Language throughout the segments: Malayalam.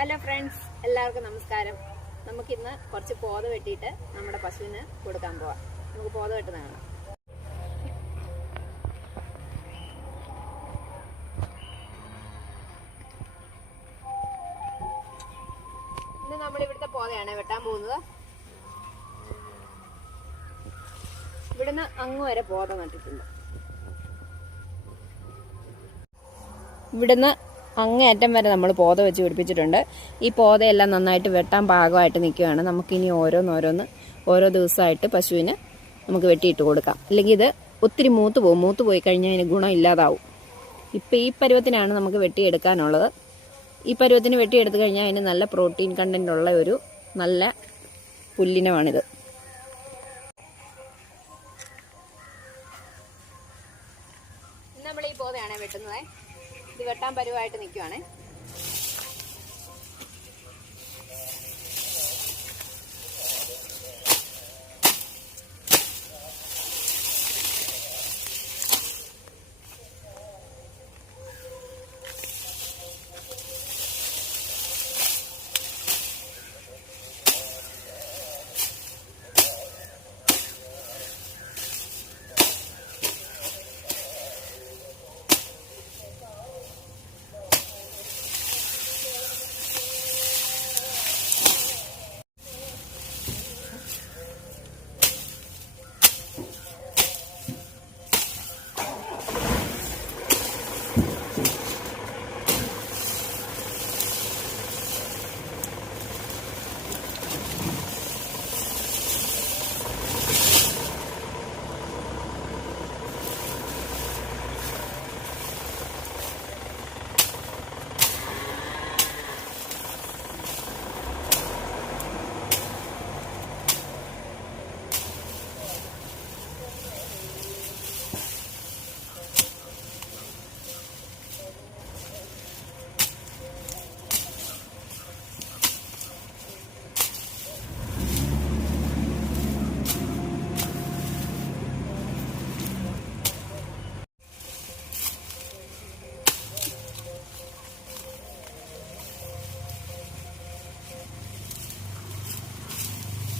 ഹലോ ഫ്രണ്ട്സ്, എല്ലാവർക്കും നമസ്കാരം. നമുക്കിന്ന് കുറച്ച് പോത വെട്ടിയിട്ട് നമ്മുടെ പശുവിന് കൊടുക്കാൻ പോവാം. നമുക്ക് പോത വെട്ടുന്ന കാണാം. ഇന്ന് നമ്മൾ ഇവിടുത്തെ പോതയാണ് വെട്ടാൻ പോകുന്നത്. ഇവിടുന്ന് അങ്ങ് വരെ പോത നട്ടിട്ടുണ്ട്. ഇവിടുന്ന് അങ്ങേയറ്റം വരെ നമ്മൾ പോത വെച്ച് പിടിപ്പിച്ചിട്ടുണ്ട്. ഈ പോതയെല്ലാം നന്നായിട്ട് വെട്ടാൻ പാകമായിട്ട് നിൽക്കുകയാണ്. നമുക്കിനി ഓരോ ദിവസമായിട്ട് പശുവിന് നമുക്ക് വെട്ടിയിട്ട് കൊടുക്കാം. അല്ലെങ്കിൽ ഇത് ഒത്തിരി മൂത്ത് പോയി കഴിഞ്ഞാൽ അതിന് ഗുണം ഇല്ലാതാവും. ഇപ്പം ഈ പരുവത്തിനാണ് നമുക്ക് വെട്ടിയെടുക്കാനുള്ളത്. ഈ പരുവത്തിന് വെട്ടിയെടുത്ത് കഴിഞ്ഞാൽ അതിന് നല്ല പ്രോട്ടീൻ കണ്ടന്റ് ഉള്ള ഒരു നല്ല പുല്ലിനമാണിത്. നമ്മൾ ഈ പോതയാണ് വെട്ടുന്നത്. ഇത് വെട്ടാൻ പരുവായിട്ട് നിൽക്കുവാണ്.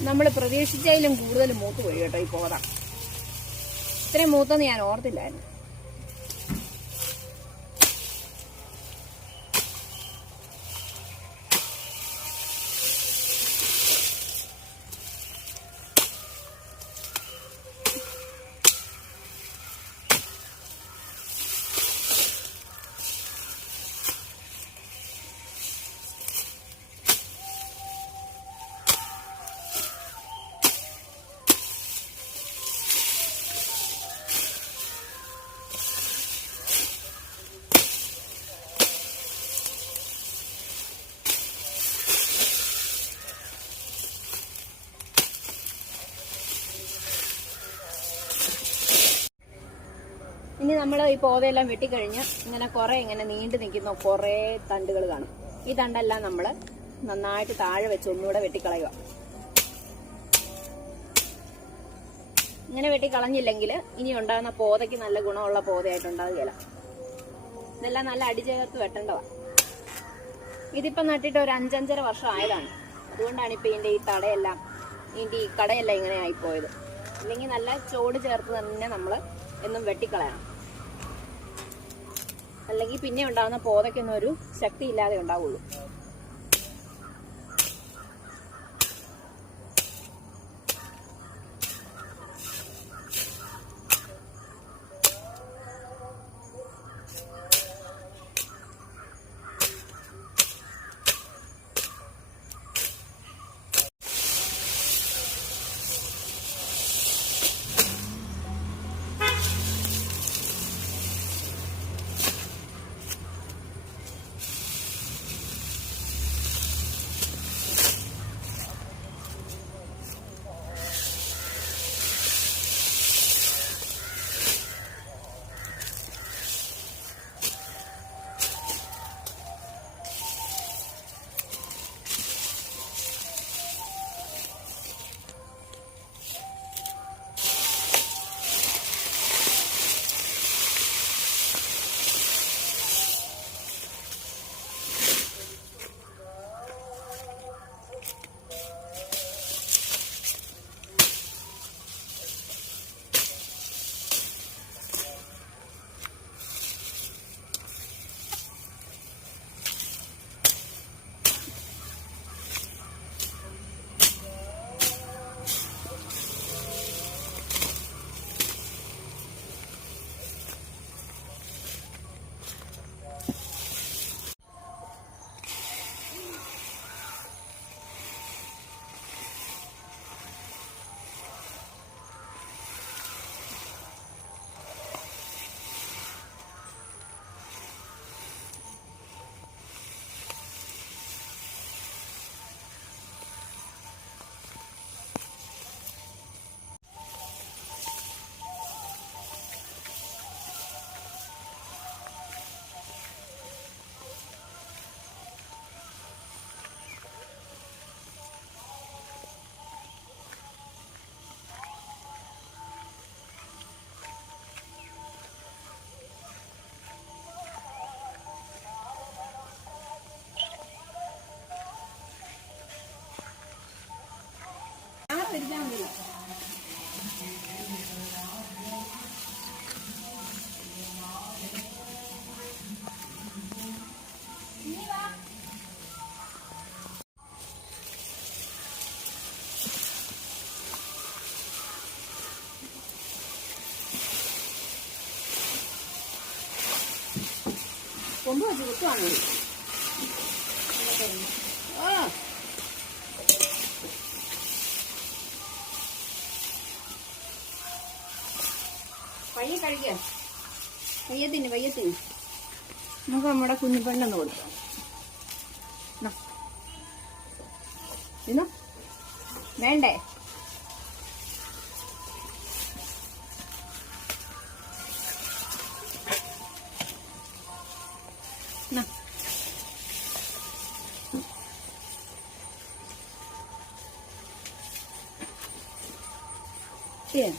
നമ്മൾ പ്രതീക്ഷിച്ചതിലും കൂടുതൽ മൂത്ത് പോയി കേട്ടോ ഈ പോത. ഇത്രയും മൂത്തെന്ന് ഞാൻ ഓർത്തില്ലായിരുന്നു. ഇനി നമ്മൾ ഈ പോതയെല്ലാം വെട്ടിക്കഴിഞ്ഞ് ഇങ്ങനെ നീണ്ടു നിൽക്കുന്ന കുറേ തണ്ടുകൾ കാണും. ഈ തണ്ടെല്ലാം നമ്മൾ നന്നായിട്ട് താഴെ വെച്ച് ഒന്നുകൂടെ വെട്ടിക്കളയുക. ഇങ്ങനെ വെട്ടിക്കളഞ്ഞില്ലെങ്കിൽ ഇനി ഉണ്ടാകുന്ന പോതയ്ക്ക് നല്ല ഗുണമുള്ള പോതയായിട്ടുണ്ടാവുകയില്ല. ഇതെല്ലാം നല്ല അടിചേർത്ത് വെട്ടേണ്ടതാണ്. ഇതിപ്പം നട്ടിട്ട് ഒരു 5-5.5 വർഷം ആയതാണ്. അതുകൊണ്ടാണ് ഇപ്പം ഇതിൻ്റെ ഈ കടയെല്ലാം ഇങ്ങനെ ആയിപ്പോയത്. ഇല്ലെങ്കിൽ നല്ല ചോട് ചേർത്ത് തന്നെ നമ്മൾ എന്നും വെട്ടിക്കളയണം. അല്ലെങ്കിൽ പിന്നെ ഉണ്ടാകുന്ന പോതയ്ക്കൊന്നും ഒരു ശക്തി ഇല്ലാതെ ഉണ്ടാവുള്ളൂ. തിരിച്ചാൽ മതിയല്ലോ. കൊമ്പ് വെച്ച് കുത്തുവാണ്. പയ്യെ കഴിക്കുക, പയ്യത്തിന് നമുക്ക് നമ്മുടെ കുഞ്ഞിപ്പെണ്ണൊന്ന് കൊടുക്കാം. ഇന്നോ വേണ്ടേ? Yeah.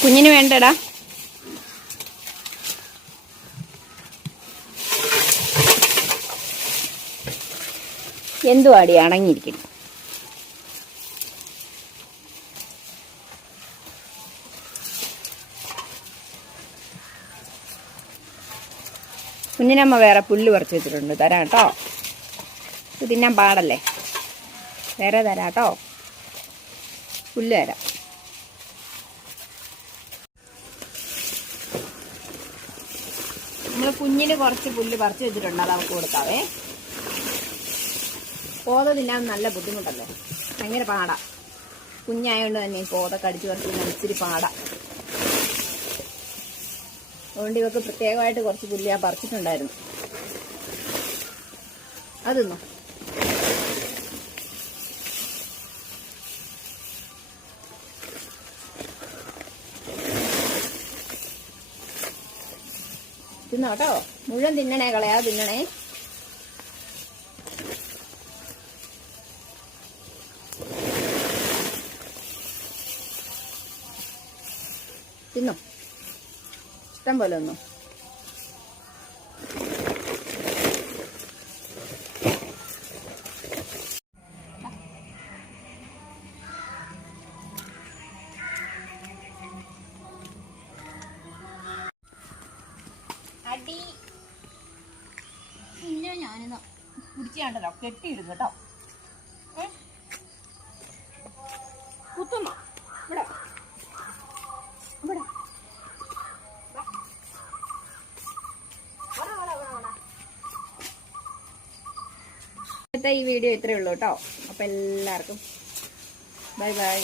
കുഞ്ഞിന് വേണ്ടടാ. എന്തുവാടി അടങ്ങിയിരിക്കുന്നു? കുഞ്ഞിനമ്മ വേറെ പുല്ല് പറിച്ച് വെച്ചിട്ടുണ്ട്, തരാം കേട്ടോ. ഇത് തിന്നാൻ പാടല്ലേ, വേറെ തരാം കേട്ടോ. പുല്ല് തരാം. നമ്മൾ കുഞ്ഞിന് കുറച്ച് പുല്ല് പറിച്ച് വെച്ചിട്ടുണ്ട്, അത് അവർക്ക് കൊടുക്കാവേ. പോത തിന്നാൻ നല്ല ബുദ്ധിമുട്ടല്ലേ, ഭയങ്കര പാടാ. കുഞ്ഞായതുകൊണ്ട് തന്നെ പോത കടിച്ചു പറിച്ച് തിന്നാൻ ഇച്ചിരി പാടാ. അതുകൊണ്ട് ഇവർക്ക് പ്രത്യേകമായിട്ട് കുറച്ച് പുല്ല് ഞാൻ പറിച്ചിട്ടുണ്ടായിരുന്നു, അതൊന്നോ. തിന്നോട്ടോ, മുഴുവൻ തിന്നണേ, കളയാ തിന്നണേ. തിന്നോ, ഇഷ്ടം പോലെ ഒന്നോ. അടി പിന്നെ ഞാനിന്ന് കുടിച്ചാണ്ടല്ലോ കെട്ടിയിടും കേട്ടോ. കുത്തുന്നോ? ഇവിടെ ഇവിടെ ഈ വീഡിയോ ഇത്രയേ ഉള്ളൂ കേട്ടോ. അപ്പം എല്ലാവർക്കും ബൈ ബൈ.